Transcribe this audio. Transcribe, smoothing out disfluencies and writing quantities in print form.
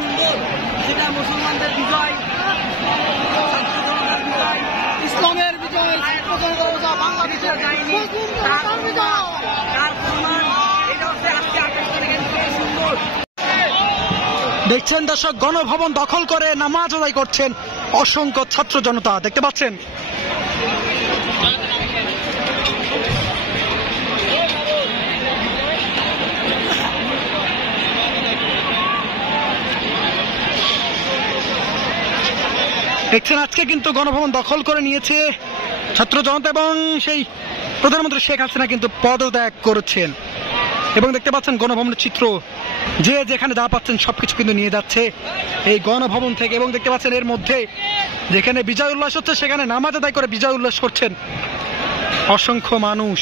সুন্দর, সেটা মুসলমানদের বিজয়, ইসলামের বিজয়, বাংলাদেশের দেখছেন দর্শক, গণভবন দখল করে নামাজ আদায় করছেন অসংখ্য ছাত্র জনতা, দেখতে পাচ্ছেন। দেখছেন আজকে কিন্তু গণভবন দখল করে নিয়েছে ছাত্র জনতা এবং সেই প্রধানমন্ত্রী শেখ হাসিনা কিন্তু পদত্যাগ করেছেন এবং দেখতে পাচ্ছেন গণভবনের চিত্র, যে যেখানে যা পাচ্ছেন সবকিছু কিন্তু নিয়ে যাচ্ছে এই গণভবন থেকে। এবং দেখতে পাচ্ছেন এর মধ্যে যেখানে বিজয় উল্লাস হচ্ছে সেখানে নামাজ আদায় করে বিজয় উল্লাস করছেন অসংখ্য মানুষ।